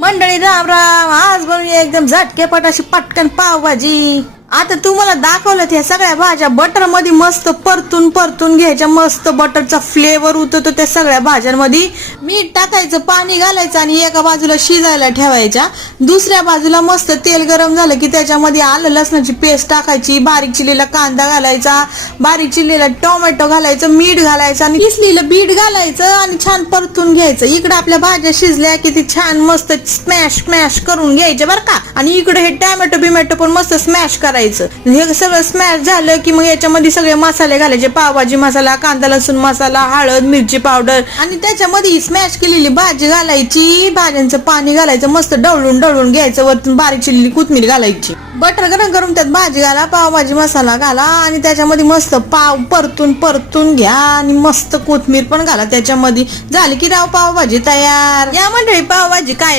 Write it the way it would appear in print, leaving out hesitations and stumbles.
मंडळी राम राम. आज बनवूया एकदम झटकेपट अशी पटकन पावभाजी. आता तुम्हाला दाखवलं त्या सगळ्या भाज्या बटर मध्ये मस्त परतून परतून घ्यायच्या. मस्त बटरचा फ्लेवर उतरतो त्या सगळ्या भाज्यांमध्ये. मीठ टाकायचं, पाणी घालायचं आणि एका बाजूला शिजायला ठेवायच्या. दुसऱ्या बाजूला मस्त तेल गरम झालं की त्याच्यामध्ये आलं लसणाची पेस्ट टाकायची, बारीक चिरलेला कांदा घालायचा, बारीक चिरलेला टोमॅटो घालायचं, मीठ घालायचं आणि किसलेलं बीट घालायचं आणि छान परतून घ्यायचं. इकडे आपल्या भाज्या शिजल्या की ती छान मस्त स्मॅश स्मॅश करून घ्यायचे बरं का. आणि इकडे हे टोमॅटो बिमॅटो पण मस्त स्मॅश करायचं. हे सगळं स्मॅश झालं की मग याच्यामध्ये सगळे मसाले घालायचे. पावभाजी मसाला, कांदा लसूण मसाला, हळद मिरची पावडर आणि त्याच्यामध्ये स्मॅश केलेली भाजी घालायची. भाज्यांचं पाणी घालायचं, मस्त ढवळून ढवळून घ्यायचं. वरतून बारीक चिरलेली कोथिंबीर घालायची. बटर गरम करून त्यात भाजी घाला, पावभाजी मसाला घाला आणि त्याच्यामध्ये मस्त पाव परतून परतून घ्या आणि मस्त कोथिंबीर पण घाला त्याच्यामध्ये. झाली की राव पावभाजी तयार. या मंडळी पावभाजी खायला.